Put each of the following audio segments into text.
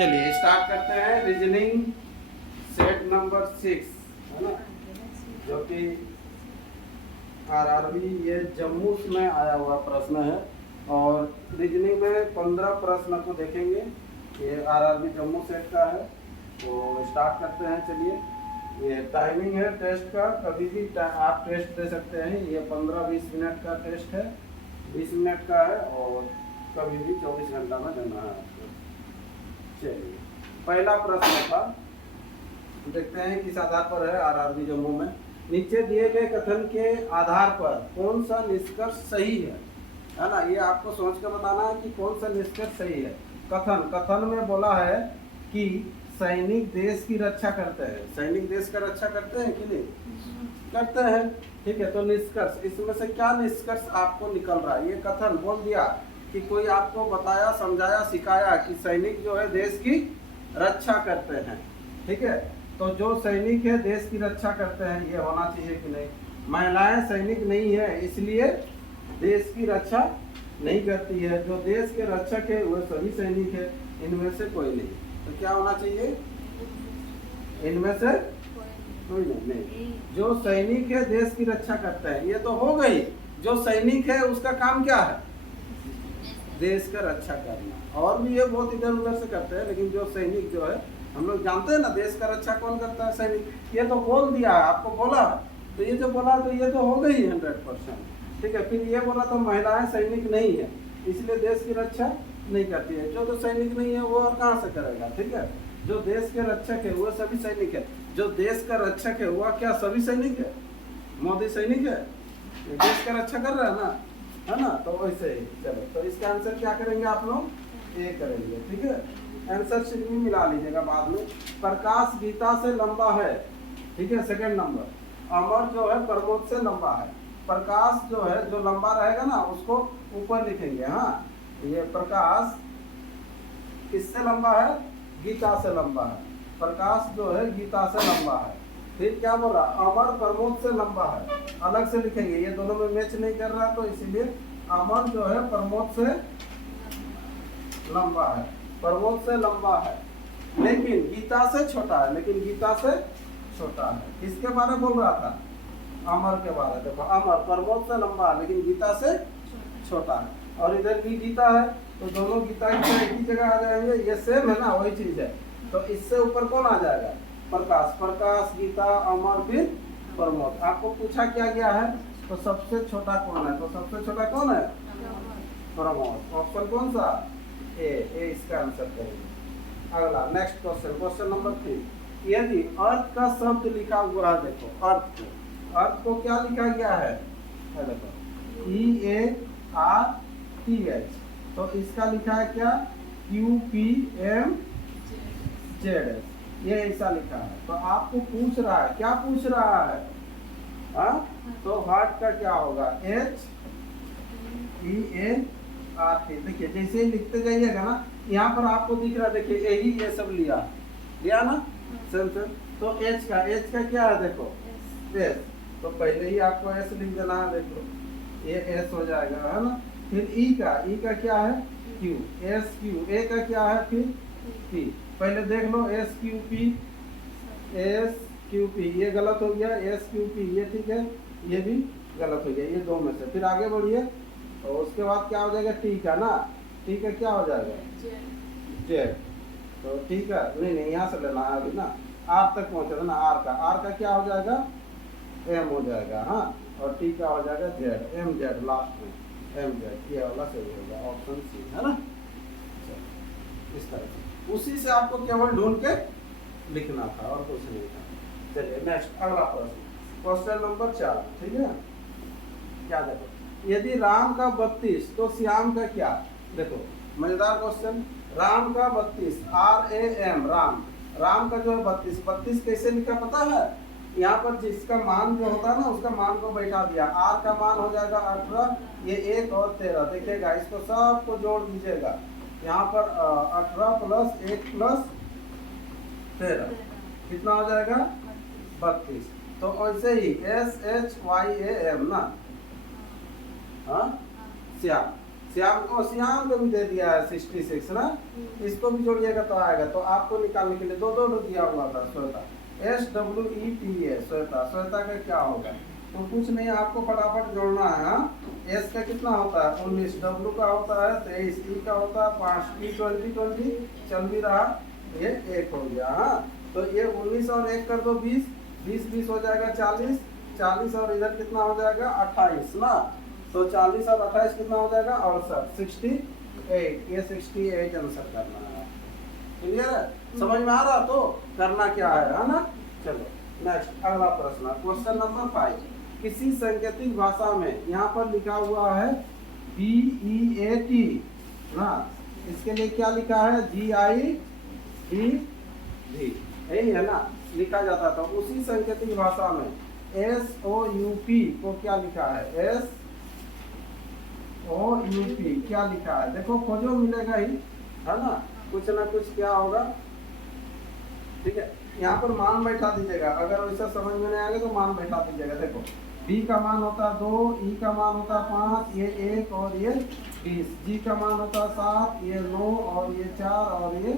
चलिए स्टार्ट करते हैं रीजनिंग सेट नंबर 6, है ना, जो कि आरआरबी ये जम्मू में आया हुआ प्रश्न है। और रीजनिंग में 15 प्रश्न को देखेंगे। ये आरआरबी जम्मू सेट का है, तो स्टार्ट करते हैं। चलिए, ये टाइमिंग है टेस्ट का, कभी भी आप टेस्ट दे सकते हैं। ये 15-20 मिनट का टेस्ट है, 20 मिनट का है, और कभी भी 24 घंटा में देना है आपको। चलिए, पहला प्रश्न था, देखते हैं किस आधार पर है आरआरबी जम्मू में। नीचे दिए गए कथन के आधार पर कौन सा निष्कर्ष सही है ना। ये आपको सोच कर बताना है कि कौन सा निष्कर्ष सही है। कथन में बोला है कि सैनिक देश की रक्षा करते हैं। सैनिक देश का रक्षा करते हैं कि नहीं करते हैं, ठीक है। तो निष्कर्ष, इसमें से क्या निष्कर्ष आपको निकल रहा है। ये कथन बोल दिया कि कोई आपको बताया, समझाया, सिखाया कि सैनिक जो है देश की रक्षा करते हैं, ठीक है। तो जो सैनिक है देश की रक्षा करते हैं, ये होना चाहिए कि नहीं। महिलाएं सैनिक नहीं है, इसलिए देश की रक्षा नहीं करती है। जो देश के रक्षक है वह सभी सैनिक है, इनमें से कोई नहीं। तो क्या होना चाहिए, इनमें से कोई नहीं। जो सैनिक है देश की रक्षा करते हैं, ये तो हो गई। जो सैनिक है उसका काम क्या है, देश का रक्षा करना। और भी ये बहुत इधर उधर से करते हैं, लेकिन जो सैनिक जो है, हम लोग जानते हैं ना देश का रक्षा कौन करता है, सैनिक। ये तो बोल दिया, आपको बोला, तो ये जो बोला तो ये तो हो गई 100%, ठीक है। फिर ये बोला तो महिलाएं सैनिक नहीं है, इसलिए देश की रक्षा नहीं करती है। जो तो सैनिक नहीं है वो और कहाँ से करेगा, ठीक है। जो देश के रक्षक है वो सभी सैनिक है। जो देश का रक्षक है वह क्या सभी सैनिक है, मोदी सैनिक है, देश का रक्षा कर रहा है ना, है ना। तो वैसे ही चलो, तो इसका आंसर क्या करेंगे आप लोग, ए करेंगे, ठीक है। आंसर शीट में मिला लीजिएगा बाद में। प्रकाश गीता से लंबा है, ठीक है। सेकंड नंबर, अमर जो है प्रमोद से लंबा है। प्रकाश जो है, जो लंबा रहेगा ना उसको ऊपर लिखेंगे। हाँ, ये प्रकाश किससे लंबा है, गीता से लंबा है। प्रकाश जो है गीता से लंबा है। फिर क्या बोल रहा, अमर प्रमोद से लंबा है, अलग से लिखेंगे। ये दोनों में मैच नहीं कर रहा, तो इसीलिए अमर जो है प्रमोद से लंबा है, प्रमोद से लंबा है, लेकिन गीता से छोटा है। लेकिन गीता से छोटा है। किसके बारे में बोल रहा था, अमर के बारे। देखो, अमर प्रमोद से लंबा है लेकिन गीता से छोटा है। और इधर भी गीता है, तो दोनों गीता की एक ही जगह आ जाएंगे। ये सेम है ना, वही चीज है। तो इससे ऊपर कौन आ जाएगा, प्रकाश। प्रकाश, गीता, अमर, फिर प्रमोद। आपको पूछा क्या गया है, तो सबसे छोटा कौन है, तो सबसे छोटा कौन है, प्रमोद। ऑप्शन कौन सा, ए इसका आंसर करेंगे। अगला नेक्स्ट क्वेश्चन, क्वेश्चन नंबर 3। यदि अर्थ का शब्द लिखा हुआ है, देखो अर्थ को क्या लिखा गया है, देखो EARTH, तो इसका लिखा है क्या, QPMZS, ये ऐसा लिखा है। तो आपको पूछ रहा है, क्या पूछ रहा है, तो हार्ट का क्या होगा, HEART। देखिए जैसे ही लिखते जाइएगा ना, यहाँ पर आपको दिख रहा है, देखिए यही ये सब लिया ना, सेम। तो एच का क्या है, देखो एस, तो पहले ही आपको एस लिख देना है। देखो ये एस हो जाएगा, है ना। फिर ई का क्या है, क्यू, एस क्यू। ए का क्या है, फिर पी। पहले देख लो, एस क्यू पी, ये गलत हो गया। एस क्यू पी ये ठीक है, ये भी गलत हो गया, ये दो में से। फिर आगे बढ़िए, और उसके बाद क्या हो जाएगा, टी का ना, टी का क्या हो जाएगा, जेड। तो ठीक है, नहीं यहाँ से लेना है अभी ना, आर तक पहुँचे ना। आर का क्या हो जाएगा, एम हो जाएगा, हाँ। और टी का हो जाएगा जेड, एम जेड लास्ट में, एम जेड। ये वाला सही होगा, ऑप्शन सी, है ना। इस तरह से उसी से आपको केवल ढूंढ के लिखना था, और कुछ नहीं था। चलिए नेक्स्ट, अगला प्रश्न, क्वेश्चन नंबर 4, ठीक है। क्या देखो, यदि राम का 32 तो श्याम का क्या। देखो मजेदार क्वेश्चन। राम का 32, RAM, राम का जो है 32 कैसे लिखा पता है। यहाँ पर जिसका मान जो होता है ना, उसका मान को बैठा दिया। आर का मान हो जाएगा 18, ये 1 और 13। देखिएगा, इसको सबको जोड़ दीजिएगा। यहाँ पर 18 + 1 + 13 कितना हो जाएगा, 32। तो ऐसे ही SHYAM ना, हाँ, श्याम। श्याम को भी दे दिया है 66 ना, इसको भी जोड़िएगा तो आएगा। तो आपको निकालने के लिए दो दिया हुआ था श्वेता, SWETA श्वेता। श्वेता का क्या होगा? तो कुछ नहीं, आपको फटाफट जोड़ना है। हाँ, एस का कितना होता है 19, डब्ल्यू का होता है 23, ई का होता है 5, टी 20 चल भी रहा, ये 1 हो गया। हाँ, तो ये 19 और 1 कर दो 20, 20 हो जाएगा 40, 40 और इधर कितना हो जाएगा 28 ना। तो 40 और 28 कितना हो जाएगा 68, ये 68 आंसर करना है। क्लियर है? समझ में आ रहा? तो करना क्या है ना। चलो नेक्स्ट अगला प्रश्न, क्वेश्चन नंबर 5। किसी सांकेतिक भाषा में यहाँ पर लिखा हुआ है BEAT ना, इसके लिए क्या लिखा है GIDV, यही है ना लिखा जाता था। उसी सांकेतिक भाषा में SOUP को क्या लिखा है? SOUP क्या लिखा है? देखो खोजो, मिलेगा ही है ना, कुछ ना कुछ क्या होगा। ठीक है, यहाँ पर मान बैठा दीजिएगा, अगर वैसा समझ में नहीं आएगा तो मान बैठा दीजिएगा। देखो B का मान होता है 2, E का मान होता है 5, ये 1 और ये 20, G का मान होता है 7, ये 9 और ये 4 और ये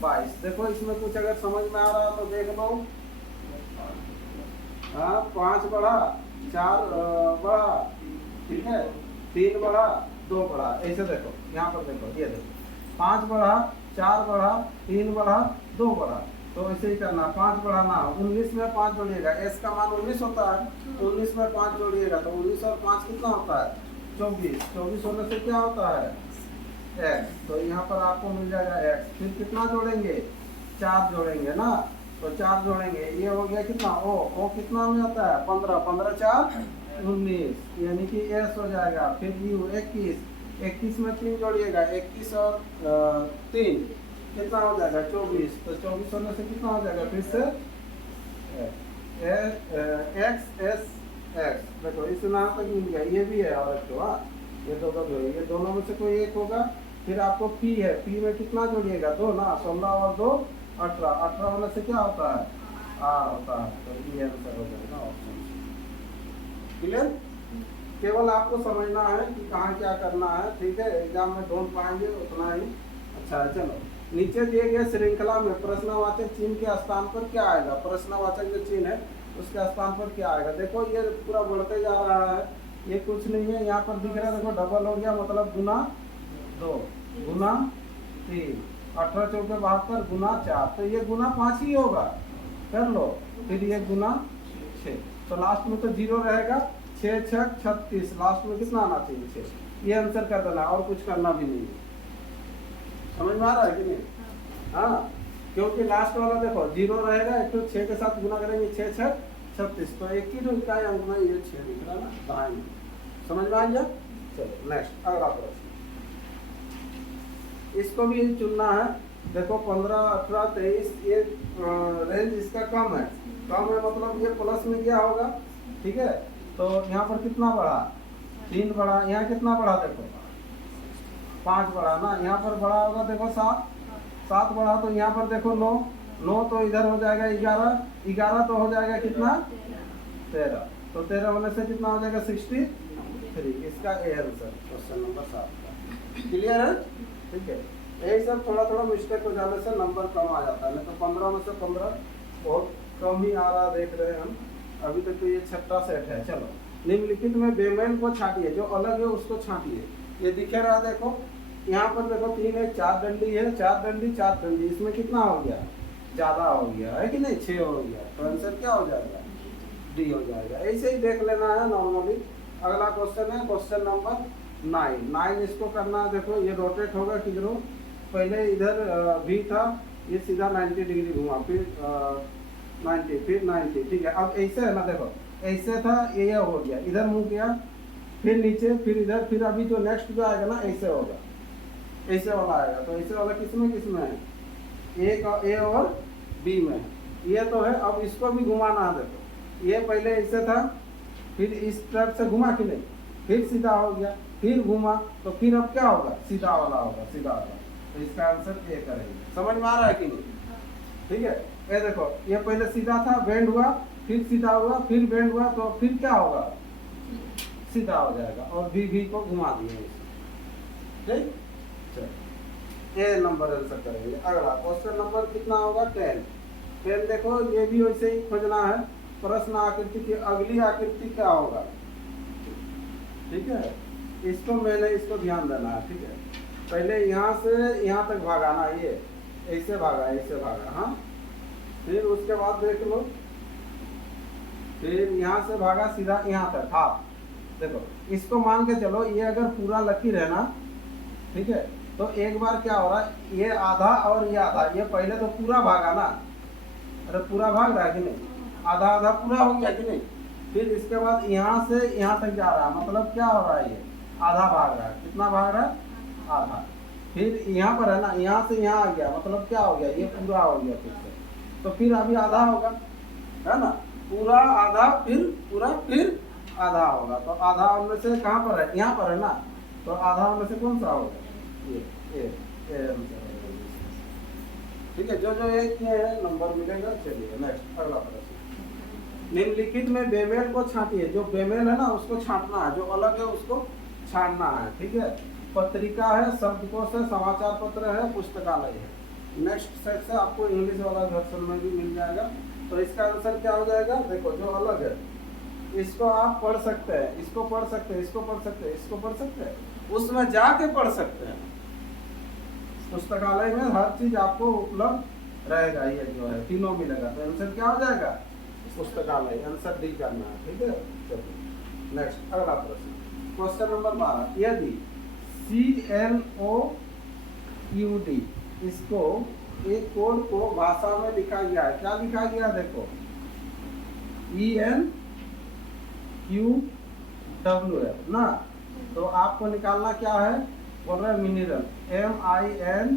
22। देखो इसमें कुछ अगर समझ में आ रहा तो देख लो। हाँ, 5 बढ़ा 4 बढ़ा, ठीक है, 3 बढ़ा 2 बढ़ा, ऐसे देखो यहाँ पर देखो, ये देखो 5 बढ़ा 4 बढ़ा 3 बढ़ा 2 बढ़ा, तो ऐसे ही करना। 5 बढ़ाना, 19 में 5 जोड़िएगा, S का मान 19 होता है, 19 में 5 जोड़िएगा तो 19 और 5 कितना होता है 24, 24 होने से क्या होता है X, तो यहाँ पर आपको मिल जाएगा X। फिर कितना जोड़ेंगे 4 जोड़ेंगे ना, तो 4 जोड़ेंगे, ये हो गया कितना O कितना में आता है 15, 15 4 19, यानी कि S हो जाएगा। फिर U 21 में 3 जोड़िएगा, 21 और 3 कितना हो जाएगा 24, तो 24 होने से कितना हो जाएगा फिर से X। देखो इस नाम तक मिल गया, ये भी है और एक तो, हाँ ये ये दोनों में से कोई एक होगा। फिर आपको P है, P में कितना जोड़िएगा 2 ना, 16 और 2 18, 18 होने से क्या होता है R होता है, तो ये आंसर हो जाएगा ऑप्शन। क्लियर? केवल आपको समझना है कि कहाँ क्या करना है। ठीक है, एग्जाम में ढूंढ पाएंगे उतना ही अच्छा है। चलो नीचे दिए गए श्रृंखला में प्रश्नवाचक चिन्ह के स्थान पर क्या आएगा? प्रश्नवाचक जो चिन्ह है उसके स्थान पर क्या आएगा? देखो ये पूरा बढ़ते जा रहा है, ये कुछ नहीं है, यहाँ पर दिख रहा है देखो डबल हो गया, मतलब गुना 2 गुना 3, 18 चौके 72 गुना 4, तो ये गुना 5 ही होगा, कर लो। फिर ये गुना 6, तो लास्ट में तो 0 रहेगा, 6 6 36, लास्ट में कितना आना चाहिए 6, ये आंसर कर देना, और कुछ करना भी नहीं है। समझ में आ रहा है कि नहीं? हाँ, क्योंकि लास्ट वाला देखो 0 रहेगा, एक तो 6 के साथ गुना करेंगे 6 6 36, तो एक ही इकाई अंक में ये 6 दिख रहा ना दाएं। समझ में आ गया? चलो नेक्स्ट अगला प्रश्न, इसको भी चुनना है। देखो 15 18 23, ये रेंज इसका कम है मतलब ये प्लस में क्या होगा, ठीक है। तो यहाँ पर कितना बढ़ा 3 बढ़ा, यहाँ कितना बढ़ा देखो 5 बढ़ा ना, यहाँ पर बढ़ा होगा देखो 7 बढ़ा, तो यहाँ पर देखो 9 तो इधर हो जाएगा 11 तो हो जाएगा कितना 13, तो 13 होने से कितना हो जाएगा 63, इसका ए आंसर क्वेश्चन नंबर 7 का। क्लियर है? ठीक है, यही सब थोड़ा मिस्टेक हो जाने से नंबर कम आ जाता है, नहीं तो 15 में से 15 बहुत कम ही आ रहा देख रहे हैं हम। अभी तक तो ये 6ठा सेट है। चलो निम्नलिखित में बेमेल को छाटिए, जो अलग है उसको छाटिए। ये दिखे रहा देखो, यहाँ पर देखो 3 है, 4 डंडी है, 4 डंडी, इसमें कितना हो गया ज़्यादा हो गया है कि नहीं, 6 हो गया, तो आंसर क्या हो जाएगा डी हो जाएगा। ऐसे ही देख लेना है नॉर्मली। अगला क्वेश्चन है क्वेश्चन नंबर 9। इसको करना है, देखो ये रोटेट होगा किधरों, पहले इधर भी था, ये सीधा 90 डिग्री घुमा, फिर 90 फिर 90, ठीक है। अब ऐसे है ना, देखो ऐसे था, ये हो गया, इधर मुँह गया, फिर नीचे, फिर इधर, फिर अभी जो नेक्स्ट जो आएगा ना ऐसे होगा, ऐसे वाला आएगा। तो ऐसे वाला किसमें है, ए और बी में है। ये तो है, अब इसको भी घुमाना है। देखो ये पहले ऐसे था, फिर इस तरफ से घुमा कि नहीं, फिर सीधा हो गया, फिर घुमा, तो फिर अब क्या होगा सीधा वाला होगा, सीधा वाला। तो इसका आंसर ए करेंगे। समझ में आ रहा है कि नहीं? ठीक है, ये देखो ये पहले सीधा था, बेंड हुआ, फिर सीधा हुआ, फिर बेंड हुआ, तो फिर क्या होगा सीधा हो जाएगा, और बी को घुमा दिए। ठीक, चलो ए नंबर आंसर करेंगे। अगला क्वेश्चन नंबर कितना होगा 10। 10 देखो ये भी वैसे ही खोजना है। प्रश्न आकृति की अगली आकृति क्या होगा, ठीक है, इसको ध्यान देना है, ठीक है। पहले यहाँ से यहाँ तक भागाना, ये ऐसे भागा, हाँ। फिर उसके बाद देख लो, फिर यहाँ से भागा सीधा यहाँ तक, हाफ। देखो इसको मान के चलो, ये अगर पूरा लकीर है ना, ठीक है, तो एक बार क्या हो रहा है, ये आधा और ये आधा, ये पहले तो पूरा भागा ना, अरे पूरा भाग रहा है कि नहीं, आधा आधा पूरा हो गया कि नहीं। फिर इसके बाद यहाँ से यहाँ तक जा रहा है, मतलब क्या हो रहा है, ये आधा भाग रहा है। कितना भाग रहा है, आधा। फिर यहाँ पर है ना, यहाँ से यहाँ आ गया, मतलब क्या हो गया, ये पूरा हो गया फिर से। तो फिर अभी आधा होगा, है ना, पूरा आधा, फिर पूरा, फिर आधा होगा। तो आधा उनमें से कहाँ पर है, यहाँ पर है ना, तो आधा उनमें से कौन सा होगा, ये ठीक है। जो जो एक ये है नंबर मिलेगा। चलिए नेक्स्ट अगला प्रश्न। निम्नलिखित में बेमेल को छांटिए। जो बेमेल है ना उसको छांटना है, जो अलग है उसको छांटना है, ठीक है। पत्रिका है, शब्दकोश है, समाचार पत्र है, पुस्तकालय है। नेक्स्ट सेट से आपको इंग्लिश वाला वर्जन में भी मिल जाएगा। तो इसका आंसर क्या हो जाएगा, देखो जो अलग है इसको आप पढ़ सकते हैं, इसको पढ़ सकते हैं, इसको पढ़ सकते हैं, इसको पढ़ सकते हैं, उसमें जाके पढ़ सकते हैं। पुस्तकालय में हर चीज आपको उपलब्ध रहेगा, ये जो है तीनों मिलेगा। तो आंसर क्या हो जाएगा, पुस्तकालय। आंसर डी करना है, ठीक है। चलिए नेक्स्ट अगला प्रश्न, क्वेश्चन नंबर 12। यदि CNOUD इसको एक कोड को भाषा में लिखा गया है, क्या लिखा गया, देखो ENQWL ना, तो आपको निकालना क्या है, बोल रहे मिनरल, MINERAL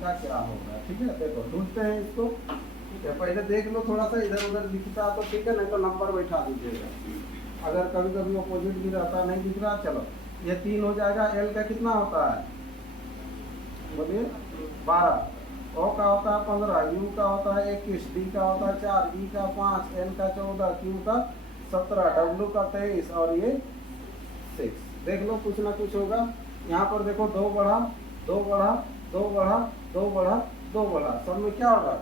का क्या होगा, ठीक है। देखो ढूंढते हैं इसको, ठीक है। पहले देख लो थोड़ा सा, इधर उधर दिखता तो ठीक है, नहीं तो नंबर बैठा दीजिएगा। अगर कभी कभी अपोजिट भी रहता, नहीं दिख रहा, चलो ये 3 हो जाएगा। L का कितना होता है, बोलिए 12, O का होता है 15, U का होता है 21, D का होता है 4, E का 5, N का 14, Q का 17, W का 23 और ये 6। देख लो कुछ ना कुछ होगा। यहाँ पर देखो 2 बढ़ा 2 बढ़ा 2 बढ़ा 2 बढ़ा 2 बढ़ा, सब में क्या होगा,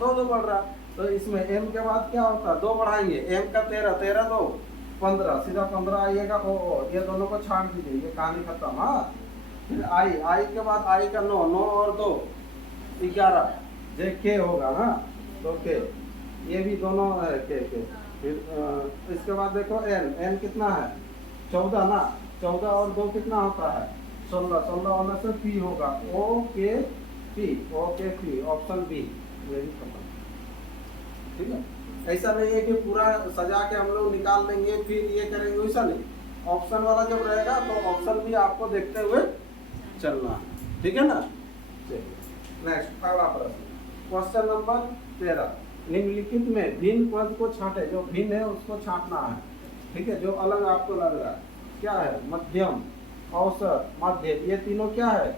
2 बढ़ रहा। तो इसमें M के बाद क्या होता है, 2 बढ़ाएंगे, M का 13, 13 2 15, सीधा 15 आइएगा। ओ ये दोनों को छांट दीजिए, ये कहानी खत्म। हाँ, फिर I के बाद I का 9, 9 और 2 11, जे K होगा ना, तो K, ये भी दोनों है K। फिर इसके बाद देखो N कितना है, 14 ना, 14 और 2 कितना होता है, 16, 16 होने से P होगा, OKP, ऑप्शन बी, ये भी खत्म, ठीक है। ऐसा नहीं है कि पूरा सजा के हम लोग निकाल लेंगे फिर ये करेंगे, वैसा नहीं। ऑप्शन वाला जब रहेगा तो ऑप्शन भी आपको देखते हुए चलना है, ठीक है ना। चलिए नेक्स्ट अगला प्रश्न, क्वेश्चन नंबर 13। निम्नलिखित में भिन्न पद को छांटे। जो भिन्न है उसको छांटना है, ठीक है। जो अलग आपको लग रहा है क्या है, मध्यम, औसत, मध्य, ये तीनों क्या है,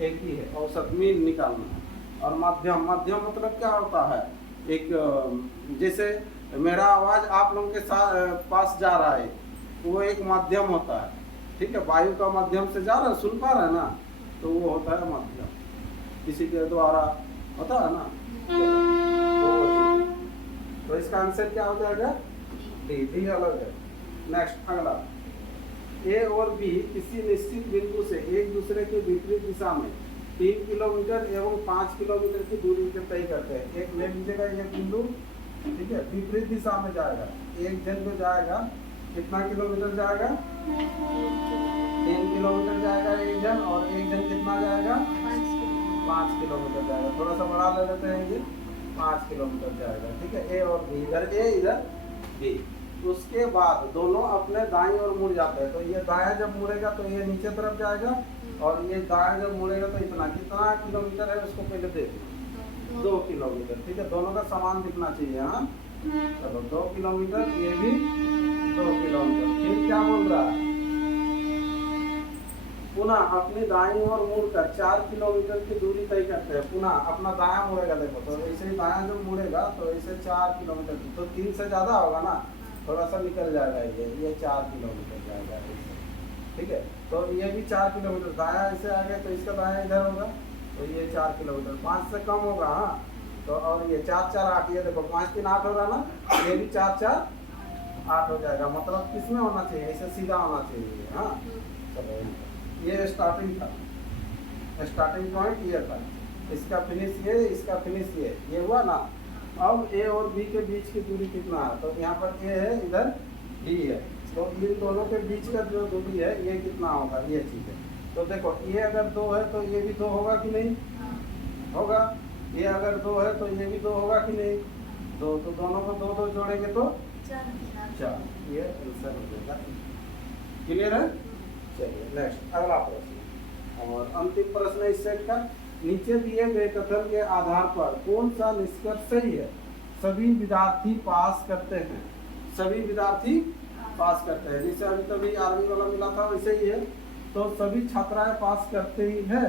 एक ही है। औसत मीन निकालना है। और मध्यम, मध्यम मतलब क्या होता है, एक जैसे मेरा आवाज आप लोगों के साथ पास जा रहा है, वो एक माध्यम होता है, ठीक है। वायु का माध्यम से जा रहा है, सुन पा रहा है ना, तो वो होता है माध्यम, किसी के द्वारा होता है ना। तो इसका आंसर क्या हो जाएगा, डी अलग है। नेक्स्ट अगला, ए और बी किसी निश्चित बिंदु से एक दूसरे के विपरीत दिशा में 3 किलोमीटर एवं 5 किलोमीटर की दूरी पर तय करते हैं। एक ले लीजिएगा ये बिंदु, ठीक है, विपरीत दिशा में जाएगा। एक जन में जाएगा, कितना किलोमीटर जाएगा, 3 किलोमीटर जाएगा एक जन, और एक जन कितना जाएगा, 5 किलोमीटर जाएगा। थोड़ा सा बढ़ा ले लेते हैं, ये 5 किलोमीटर जाएगा, ठीक है। ए और बी, इधर ए इधर बी। उसके बाद दोनों अपने दाईं ओर मुड़ जाते हैं। तो ये दायां जब मुड़ेगा तो ये नीचे तरफ जाएगा, और ये दायां जब मुड़ेगा तो इतना, कितना किलोमीटर है उसको पहले देखो, 2 किलोमीटर, ठीक है। दोनों का समान दिखना चाहिए। हाँ चलो 2 किलोमीटर, ये भी 2 किलोमीटर। फिर क्या बोल रहा है, पुनः अपनी दाईं ओर मुड़कर 4 किलोमीटर की दूरी तय करते हैं। पुनः अपना दायां मुड़ेगा, देखो तो ऐसे ही दायां जब मुड़ेगा तो ऐसे 4 किलोमीटर, तो 3 से ज्यादा होगा ना, थोड़ा सा निकल जाएगा, ये 4 किलोमीटर जाएगा ऐसे, ठीक है। तो ये भी 4 किलोमीटर, दाया ऐसे आ गया तो इसका दाया इधर होगा, तो ये 4 किलोमीटर, 5 से कम होगा। हाँ, तो और ये 4 4 8, ये देखो 5 3 8 हो रहा ना, ये भी 4 4 8 हो जाएगा। मतलब किसमें होना चाहिए, ऐसे सीधा होना चाहिए। हाँ चलो, ये स्टार्टिंग था, स्टार्टिंग पॉइंट ये था, इसका फिनिश ये, इसका फिनिश ये हुआ ना। अब ए और बी के बीच की दूरी कितना है, तो यहाँ पर ए है, इधर बी है, तो इन दोनों के बीच का जो दूरी है ये कितना होगा, ये चीज़ है। तो देखो ये अगर 2 है तो ये भी 2 होगा कि नहीं होगा, ये अगर 2 है तो ये भी 2 होगा कि नहीं, तो दोनों को 2 2 जोड़ेंगे तो 4, ये आंसर हो जाएगा। क्लियर है। चलिए नेक्स्ट अगला प्रश्न, और अंतिम प्रश्न इस सेट का। नीचे दिए गए कथन के आधार पर कौन सा निष्कर्ष सही है। सभी विद्यार्थी पास करते हैं, सभी विद्यार्थी पास करते हैं, जैसे अभी तभी आर्मी वाला मिला था वैसे ही है। तो सभी छात्राएं पास करते ही है,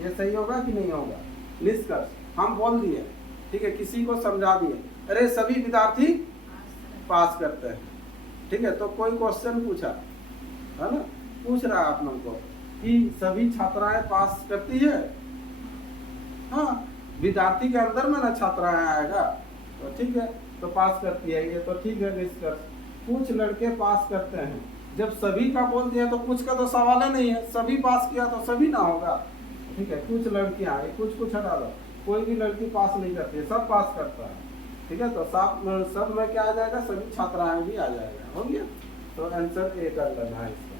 ये सही होगा कि नहीं होगा। निष्कर्ष हम बोल दिए, ठीक है, किसी को समझा दिए, अरे सभी विद्यार्थी पास करते हैं, ठीक है। तो कोई क्वेश्चन पूछा है ना, पूछ रहा है आप लोगों को कि सभी छात्राएं पास करती है। हाँ, विद्यार्थी के अंदर में ना छात्राएं आएगा, तो ठीक है, तो पास करती है ये, तो ठीक है निष्कर्ष। कुछ लड़के पास करते हैं, जब सभी का बोल दिया तो कुछ का तो सवाल ही नहीं है, सभी पास किया तो सभी ना होगा, ठीक है। कुछ लड़कियां, कुछ हटा दो, कोई भी लड़की पास नहीं करती है, सब पास करता है, ठीक है। तो सब में क्या आ जाएगा, सभी छात्राएं भी आ जाएगा, हो गया। तो आंसर ए कर लेना है इसका,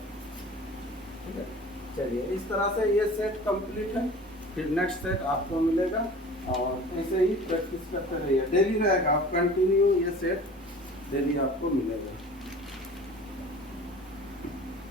ठीक है। चलिए इस तरह से ये सेट कंप्लीट है, फिर नेक्स्ट सेट आपको मिलेगा, और ऐसे ही प्रैक्टिस करते रहिए, डेली रहेगा, आप कंटिन्यू ये सेट डेली आपको मिलेगा।